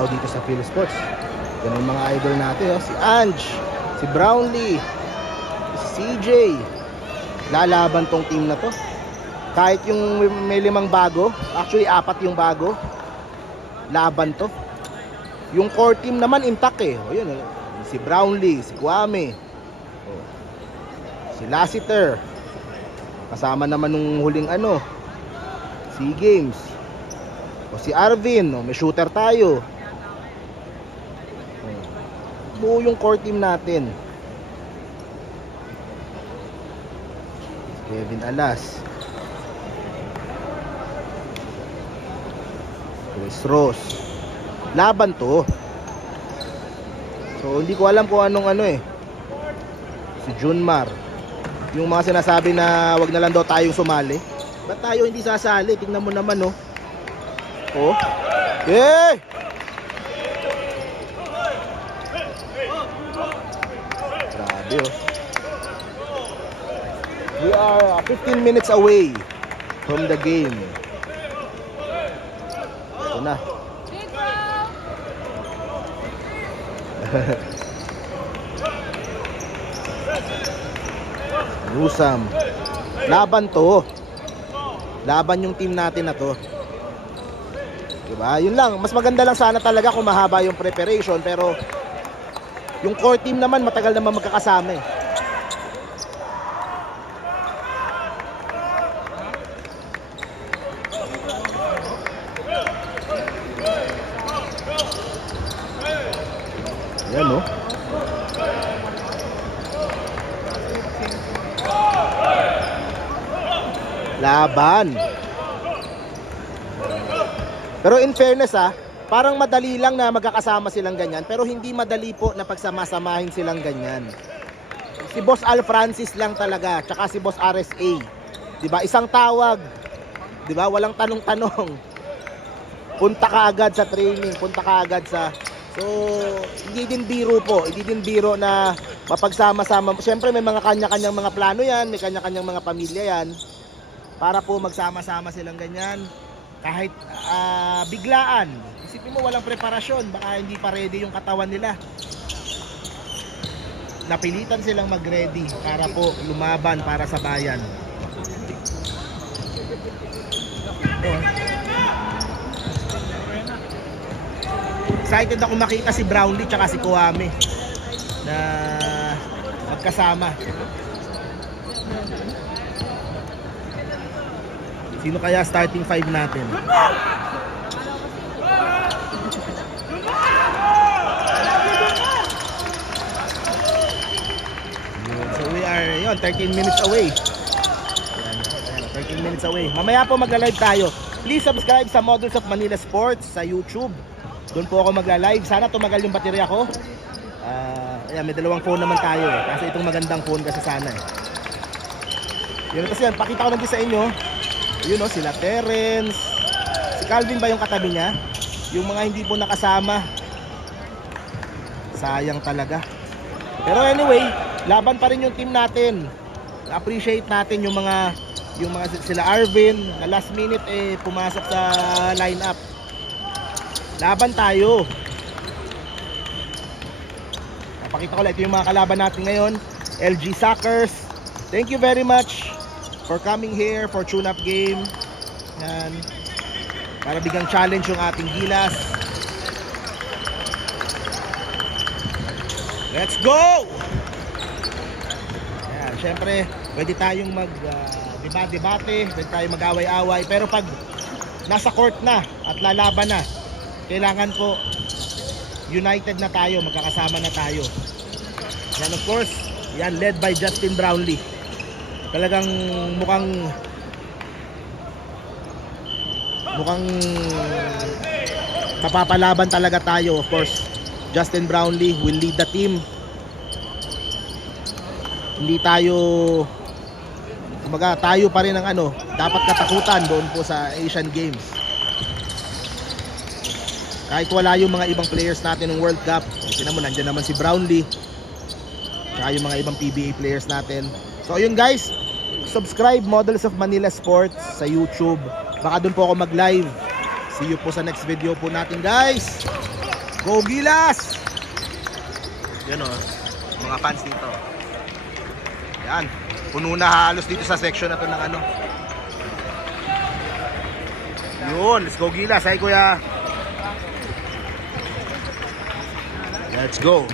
tao dito sa Phil Sports. Yan ang mga idol natin, oh. Si Ange, si Brownlee, si CJ. Lalaban tong team na to. Kahit yung may 5 bago, actually 4 yung bago, laban to. Yung core team naman intact eh. O yun, si Brownlee, si Kwame, si Lassiter, kasama naman nung huling SEA Games. O si Arvin, may shooter tayo. Buo yung core team natin. Kevin Alas, Chris Ross. Laban to. So hindi ko alam kung anong si Junmar, yung mga sinasabi na wag na lang daw tayong sumali. Ba't tayo hindi sasali? Tingnan mo naman, oh. Oh. Eh! Grabe, oh. We are 15 minutes away from the game. Ito na. Nusam. Laban to. Laban yung team natin na to. Diba? Yun lang. Mas maganda lang sana talaga kung mahaba yung preparation. Pero yung core team naman matagal naman magkakasama eh. Yan, no? Laban. Pero in fairness parang madali lang na magkakasama silang ganyan, pero hindi madali po na pagsama-samahin silang ganyan. Si Boss Al Francis lang talaga, tsaka si Boss RSA. 'Di ba? Isang tawag. 'Di ba? Walang tanong-tanong. Punta ka agad sa training, punta ka agad sa. So, hindi din biro po. Hindi din biro na mapagsama-sama. Siyempre may mga kanya-kanyang mga plano 'yan, may kanya-kanyang mga pamilya 'yan. Para po magsama-sama silang ganyan. Kahit biglaan. Isipin mo walang preparasyon, baka hindi pa ready yung katawan nila. Napilitan silang mag-ready para po lumaban para sa bayan. Excited ako makita si Brownlee tsaka si Kwame na magkasama. Sino kaya starting 5 natin? So we are 13 minutes away. 13 minutes away. Mamaya po magla-live tayo. Please subscribe sa Models of Manila Sports sa YouTube. Doon po ako magla-live. Sana tumagal yung baterya ko. Ayan, may 2 phone naman tayo eh. Kasi itong magandang phone kasi sana eh. Yun kasi yan, pakita ko lang din sa inyo. Yun sila Terence. Si Calvin ba yung katabi niya? Yung mga hindi po nakasama. Sayang talaga. Pero anyway, laban pa rin yung team natin. Appreciate natin yung mga sila Arvin na last minute pumasok sa lineup. Laban tayo. Napakita ko lang ito yung mga kalaban natin ngayon. LG Soccers. Thank you very much for coming here for tune-up game. Yan. Para bigang challenge yung ating Gilas. Let's go! Yan, syempre, pwede tayong mag-debate, pwede tayong mag-away-away. Pero pag nasa court na at lalaban na, kailangan po united na tayo, magkakasama na tayo. Yan, of course, yan, led by Justin Brownlee. Talagang mukhang mapapalaban talaga tayo. Of course, Justin Brownlee will lead the team. Hindi tayo tayo pa rin ang dapat katakutan doon po sa Asian Games. Kahit wala yung mga ibang players natin ng World Cup, tingnan mo, nandiyan naman si Brownlee, tsaka yung mga ibang PBA players natin. So ayun guys, subscribe Models of Manila Sports sa YouTube. Baka doon po ako mag-live. See you po sa next video po natin guys. Go Gilas! Yan o, mga fans dito. Yan, puno na halos dito sa section na to ng ano. Yun, let's go Gilas. Ay kuya. Let's go.